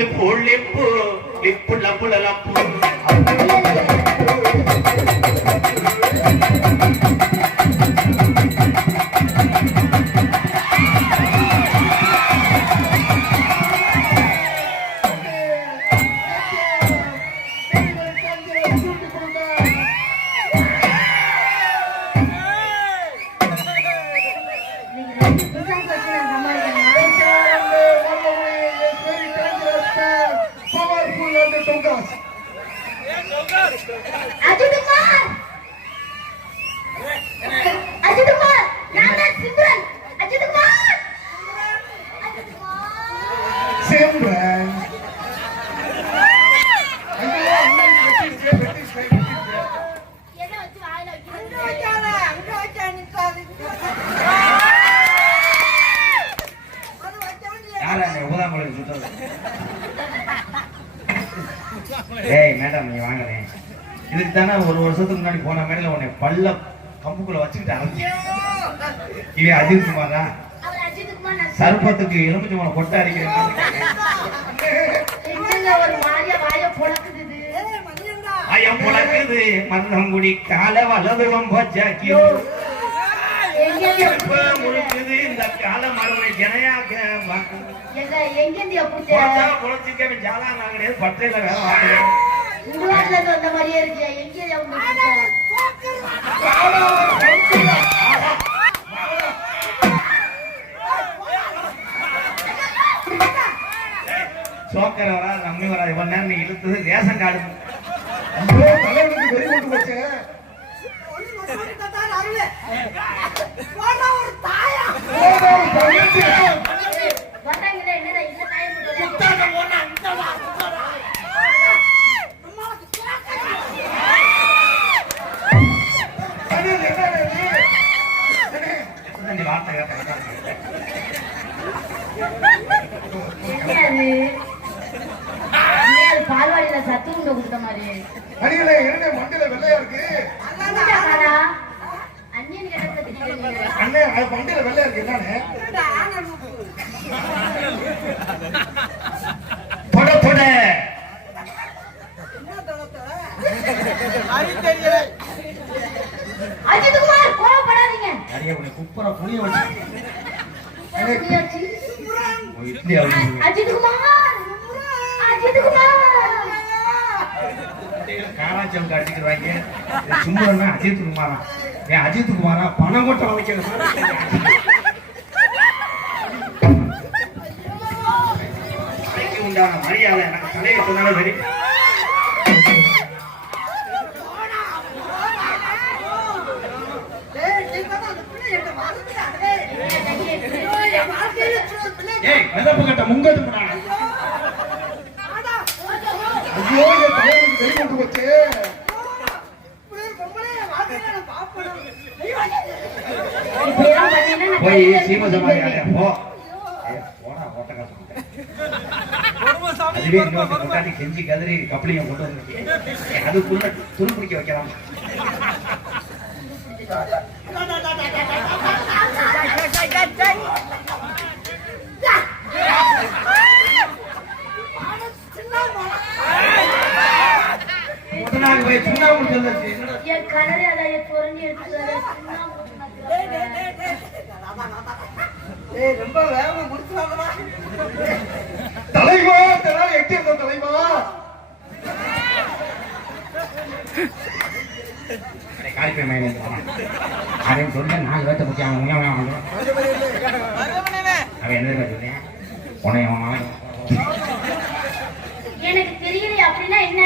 Lip lip lip லப்பு லப்பு madam நீ வாங்குறேன் இதுக்கு தானே ஒரு வருஷத்துக்கு முன்னாடி போன மேடையில உன்னை பல்ல கம்புக்குள்ள வச்சுக்கிட்டு இவன் அஜித் குமாரா சர்பத்துக்கு எலுமிச்சம்பழம் கொட்டை அடிக்கிறேன் மன்னங்குடி கால வலதுவம் முழுக்குது இந்த கால மரபணை ஜனையாக்க ஜாலா நாங்க பட்டையில வேலை வாங்குறேன் சோக்கர வரா நம்பி வரா இவ்வளவு நேரம் நீ இழுத்தது ரேஷன் கார்டு வார்த்தை பால்வாடியில சத்து உண்டு கொடுத்த மாதிரி மண்டல வெள்ளையா இருக்கு மண்டல வெள்ளையா இருக்கு என்னன்னு அஜித்குமார் கோவப்படாதீங்க குப்பரை புளிய வச்சு காலாச்சம் காட்டிக்கிறாங்க சும்மா அஜித் குமாரா ஏன் அஜித் குமாரா பணம் கொட்ட வைக்கணும் உண்டான மரியாதை எனக்கு தலையை சொன்னாலும் சரி மிதப்பு கட்ட முங்கது ஐயோ என் தலைவனுக்கு வெளி கொண்டு போச்சு போய் சீமசமாதி போ போனா ஓட்டக்கா அதுவே இன்னொரு கெஞ்சி கதறி கப்பலிங்க கொண்டு வந்து அதுக்குள்ள துருப்பிடிக்க வைக்கலாம் ரொம்ப வேகமா முடிச்சுவாங்களா தலைவா எட்டி இருந்த தலைவா காலிப்பை மயன் அவன் சொன்ன 4 பேர்த்த முக்கிய அவன் என்ன சொன்னேன் உனைய எனக்கு தெரியல அப்படின்னா என்ன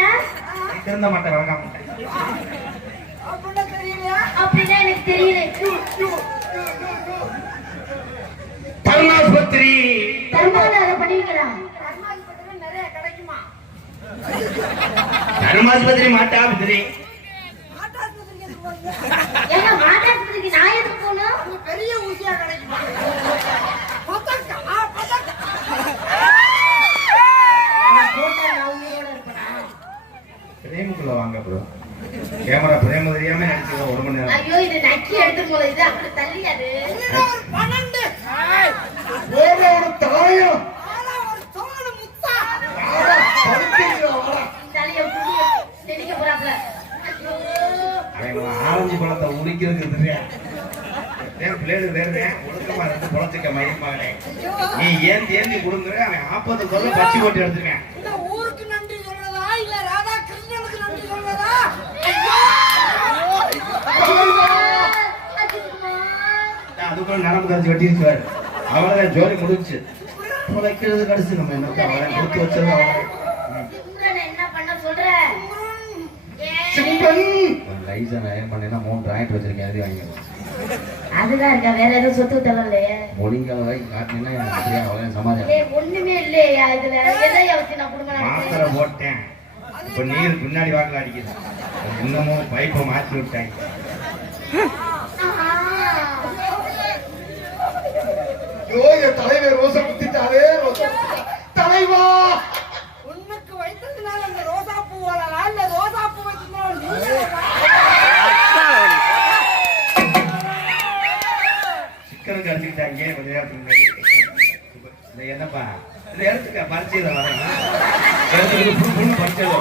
திருந்த மாட்டேன் வழங்க மாட்டேன் அப்படின்னா எனக்கு தெரியல தர்மாஸ்பத்திரி தர்மால பண்ணுவீங்களா தர்மாஸ்பத்திரி மாட்டாஸ்பத்திரி ஏங்க மாட்டாஸ்பத்திரிக்கு நான் எதுக்கு போகணும் பெரிய ஊசியா கிடைக்குமா பிரேமுக்குள்ள வாங்க ப்ரோ கேமரா பிரேம தெரியாம நினைச்சு 1 மணி நேரம் ஐயோ இது நக்கி எடுத்து போல இது அப்படி தள்ளியாது 12 ஒரு தாயம் ஒரு தோணு முத்தா பிள்ளைகள் வேறுங்க ஒழுக்கமா இருந்து பொழைச்சிக்க மயிர்மாகனே. நீ ஏந்தி கொடுங்குற அவன் 50 கொல்ல பச்சி போட்டு எடுத்துருவேன். இந்த ஊருக்கு நன்றி சொல்றதா இல்ல ராதா கிருஷ்ணனுக்கு நன்றி சொல்றதா? அதுக்குள்ள நரம்பு கரைச்சி வெட்டிருச்சுவாரு. அவ்வளவுதான் ஜோலி முடிஞ்சு. உழைக்கிறது கடைசி நம்ம என்ன அவளை கொடுத்து வச்சது என்ன பண்ண சொல்றேன்? லைசன் அயன் பண்ணினா 3 டிராயிண்ட் வச்சிருக்கேன். அது வாங்கி அதுதான் இருக்கா, வேற எதுவும் சொத்து தரலையே. ஒழுங்காக காட்டினா எனக்கு அப்படியே அவளை சமாதானம். ஏய், ஒண்ணுமே இல்லையா இதுல? எதையா வச்சு நான் குடும்பம் மாத்திரை நடத்துறேன்? போட்டேன். இப்ப நீர் பின்னாடி வாக்கில் அடிக்குது. இன்னமும் பைப்பை மாற்றி விட்டாங்க. ஐயோ என் தலைவர் ரோசா குத்திட்டாரே. ரோசா தலைவா உனக்கு வைத்ததுனால அந்த ரோசா பூ வளரா இல்ல ரோசா பூ வைத்ததுனால சிக்கனுக்கு அடிச்சுக்கிட்டாங்க கொஞ்ச நேரத்துக்கு முன்னாடி. இந்த என்னப்பா இந்த இடத்துக்கு பரிச்சையில வரேன். இடத்துக்கு பரிச்சையில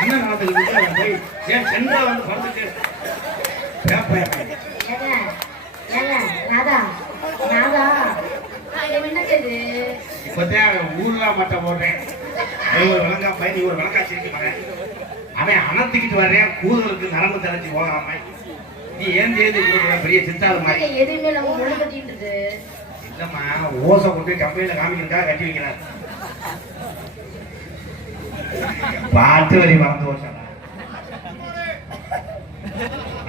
என்ன நடந்துக்கிட்டு போய் ஏன் சென்றா வந்து படுத்துட்டு ராதா ராதா என்ன கேது? இப்பதான் ஊர்ல மட்டை போடுறேன். ஒரு விளங்கா பையன் ஒரு விளங்கா சிரிக்க மகன் அவன் அனத்திக்கிட்டு வர்றேன். கூதலுக்கு நரம்பு தலைச்சு போகாம நீ ஏன் செய்து பெரிய சித்தாள் மாதிரி எதுவுமே நம்ம மொழி கட்டிட்டு இல்லம்மா. ஓசை கொண்டு கம்பெனியில காமிக்கிறதுக்காக கட்டி வைக்கிறார். பாட்டு வரி மறந்து ஓசை.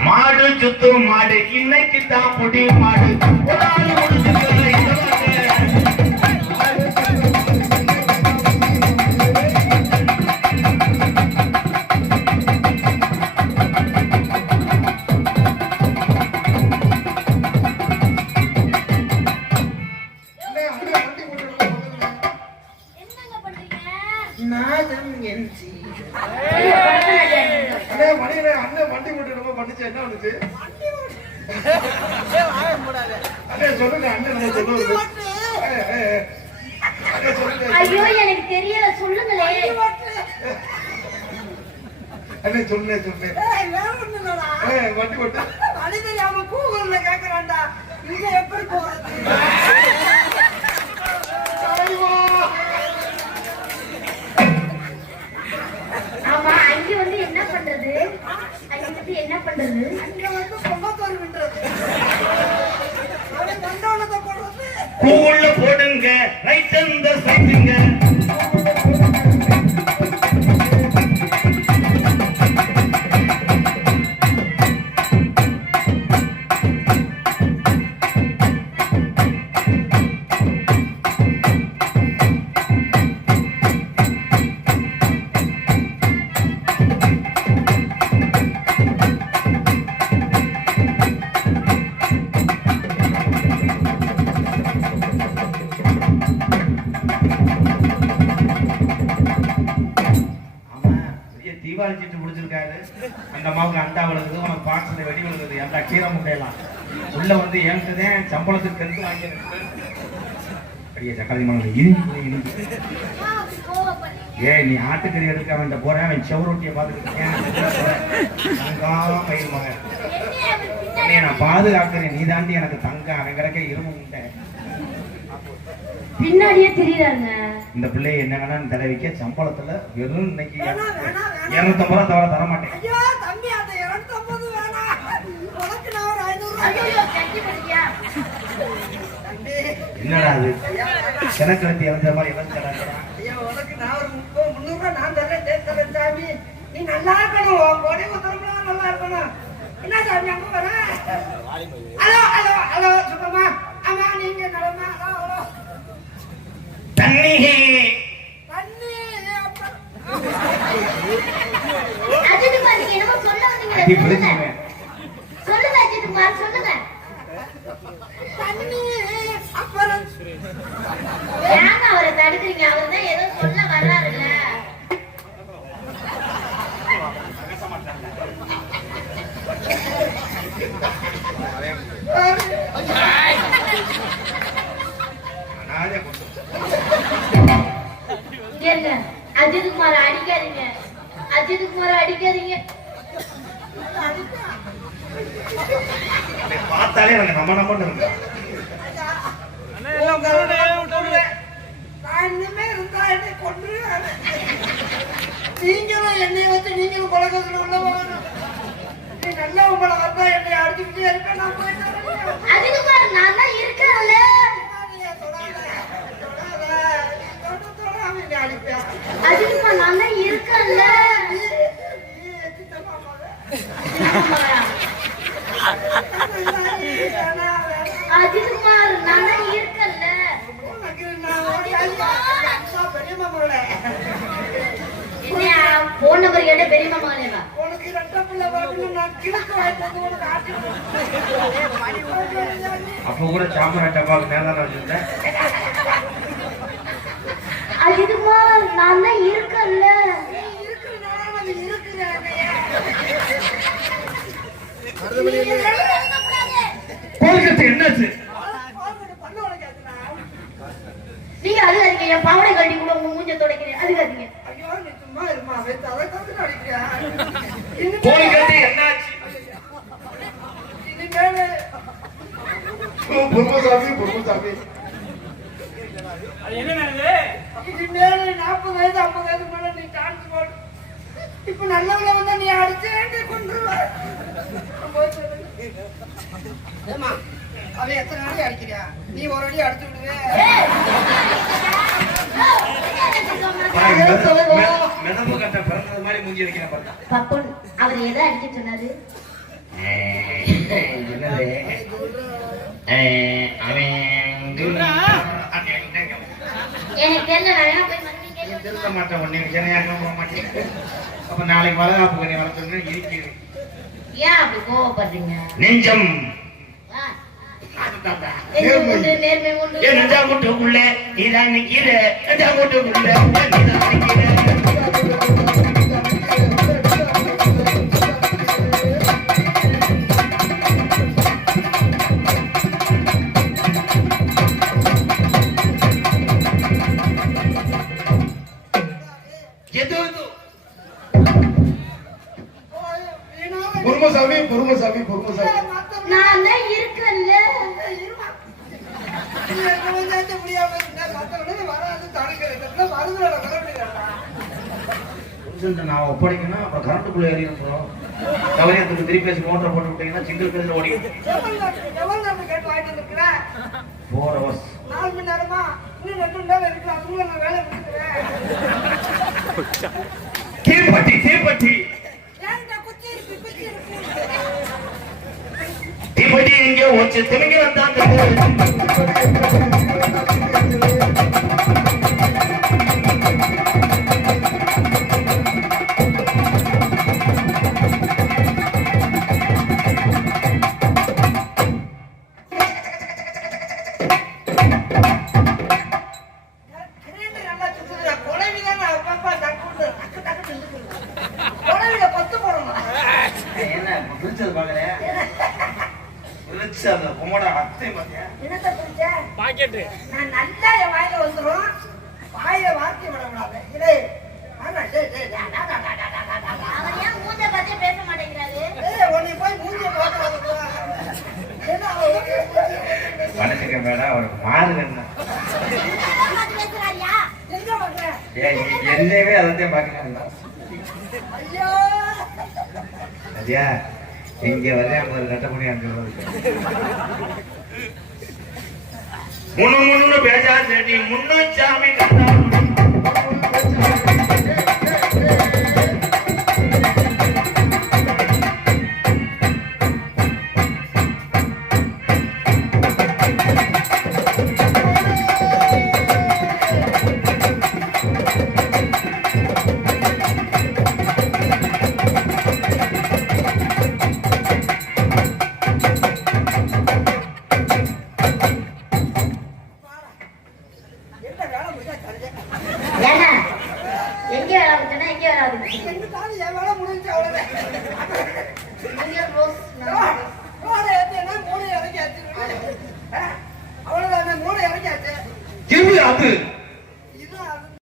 மாடு சுத்தும் மாடு இன்னைக்கு தான் பொடி மாடு ஒரு ஆள் முடிச்சு என்னங்க பண்றீங்க? நாதம் என்சி அண்ணன் வண்டி போட்டு நம்ம பண்ணிச்சு என்ன வந்துச்சு? அண்ணன் சொல்லுங்க அண்ணன் சொல்லுங்க. ஐயோ எனக்கு தெரியல, சொல்லுங்களே. அண்ணன் சொன்னேன் வண்டி போட்டு வழி தெரியாம கூகுள்ல கேக்குறான்டா. இங்க எப்படி போறது? ஆமா, அங்க வந்து என்ன பண்றது? அங்க வந்து என்ன பண்றது? அங்க வந்து பொங்கத்தோறு வின்றது. அவன் வந்தவனத்தை போடுறது. கூகுள்ல போடுங்க ரைட் அந்த சைடுங்க. தீபாவளி சீட்டு முடிச்சிருக்காரு. அந்த அம்மாவுக்கு அண்டா விழுகுது, உனக்கு பாக்ஸ்ல வெடி விழுகுது. அந்த கீரை முட்டையெல்லாம் உள்ள வந்து ஏன்ட்டுதான் சம்பளத்துக்கு கருத்து வாங்கியிருக்கு. பெரிய சக்கரை மணல் இனிப்பு. ஏய் நீ ஆட்டுக்கறி எடுக்க அவன் போறேன். அவன் செவரொட்டியை பார்த்துக்கிட்டேன். பயிர் மகன் நான் பாதுகாக்கிறேன். நீ தாண்டி எனக்கு தங்க. அவன் கிடக்க இரும்பு முட்டை பின்னாடியே தெரியுறாங்க. இந்த பிள்ளை என்னங்கன்னா தடவைக்க சம்பளத்துல வெறும் இன்னைக்கு 250 ரூபா தவிர தர மாட்டேன். ஐயோ தம்பி அந்த 250 வேணாம். உனக்கு நான் ஒரு 500 ஐயோ கட்டி பண்ணியா? என்னடா அது செனக்கலத்தி இறந்த மாதிரி இறந்துடா. ஐயோ உனக்கு நான் ஒரு 300 ரூபாய் நான் தரேன் சாமி. நீ நல்லா இருக்கணும். உன் கொடை உத்தரவுலாம் நல்லா இருக்கணும். என்ன சாமி அங்க வர? ஹலோ சுத்தமா. ஆமா நீங்க நலமா? ஹலோ தண்ணி அஜித் குமார் நீங்க என்னமோ சொல்ல வந்தீங்க. சொல்லுங்க அஜித் குமார் சொல்லுங்க. தண்ணி அப்புறம் ஏங்க அவரை தடுக்கிறீங்க? அவர் தான் ஏதோ சொல்ல வர்றாருல்ல. கேளுங்க, அஜித் குமார் அடிக்காதீங்க. அஜித் குமார் அடிக்காதீங்க. அதை பார்த்தாலே எனக்கு நம்ம இருக்கு. நான் இனிமே இருந்தா என்னை கொன்றுவேன். நீங்களும் என்னை வச்சு நீங்களும் குலகத்துல உள்ள வரணும். நீ நல்லா உங்களை வந்தா என்னை அடிச்சுக்கிட்டே இருப்பேன். நான் போயிட்டு வரேன். அதுக்கு பாரு, நான் தான் இருக்கேன்ல. அதுக்கு நான் தான் இருக்கேன்ல. அதுக்கு பாரு, நான் தான் இருக்கேன்ல. என்ன போன் நம்பர் கேட்ட பெரியம்மா மகளேவா? உனக்கு ரெட்ட பிள்ளை வரணும். நான் கிழக்கு வாய்ப்பு உனக்கு ஆட்சி அப்ப கூட சாம்பராட்ட பாக்கு நேரம் வச்சிருந்தேன். அதுக்குமா நான் தான் இருக்கேன்ல. போலீஸ் என்னாச்சு? நீங்க அதுக்காதீங்க, என் பாவடை கட்டி கூட உங்க மூஞ்ச துடைக்கிறேன். அதுக்காதீங்க. போலீஸ் என்னாச்சு? பொறுமசாமி இனிமேல் 40 வயது 50 வயது மேல நீ டான்ஸ் போடு. இப்ப நல்லவள வந்தா நீ அடிச்சே கொண்டுருவ. ஏமா அவ எத்தனை நாளை அடிக்கிறியா? நீ ஒரு அடி அடிச்சு விடுவே. மிதப்பு கட்ட பிறந்தது மாதிரி மூஞ்சி வைக்கிற பார்த்தா பப்பன் அவர் எதை அடிக்க சொன்னாரு? என்னது எனக்கு தெரியல. நான் வேணா போய் மறுபடியும் கேட்டு திருத்த மாட்டேன். உன்னை ஜனையாக போக மாட்டேன். அப்ப நாளைக்கு வளகாப்பு கண்ணி வளர்த்துன்னு இருக்கிறேன். ஏன் அப்படி கோவப்படுறீங்க? நெஞ்சம் நேர்மை உண்டு. நெஞ்சாங்குட்டுக்குள்ள நீதான் நிக்கிற. நெஞ்சாங்குட்டுக்குள்ள நீதான் நிக்கிற. பொறுமசாமி நான் தான் இருக்கேன்ல. நான் ஒப்படைக்கணும். அப்புறம் கரண்ட்டுக்குள்ள ஏறிடும். கவனியத்துக்கு திருப்பி பேசி மோட்டர் போட்டு விட்டீங்கன்னா சிங்கிள் பேஸ்ல ஓடி 4 hours 4 மணி நேரமா இன்னும் 2 நாள் இருக்கு. அதுக்குள்ள நான் வேலை முடிக்கிறேன். தீப்பெட்டி தீப்பெட்டி எங்கே வச்சு திரும்பி வந்தாங்க. நான் நல்லா என் வாயில வந்துடும். வாயில வார்த்தை விடக்கூடாது. இல்லை அவர் ஏன் மூஞ்ச பார்த்தே பேச மாட்டேங்கிறாரு? உன்னை போய் மூஞ்சிய பார்க்கறது வணக்க மேடம். அவருக்கு மாறுது என்ன பேசுறாரியா? எங்க வர்றேன்? எல்லாமே அதைத்தான் பாக்குறாங்க. ஐயோ ஐயா இங்க வரையா ஒரு கட்ட முடியாது. முன்னு பேஜா செடி முன்னு சாமி கண்டா அவ்வளவுதான். 3 இறங்கியாச்சு. திரும்பி அது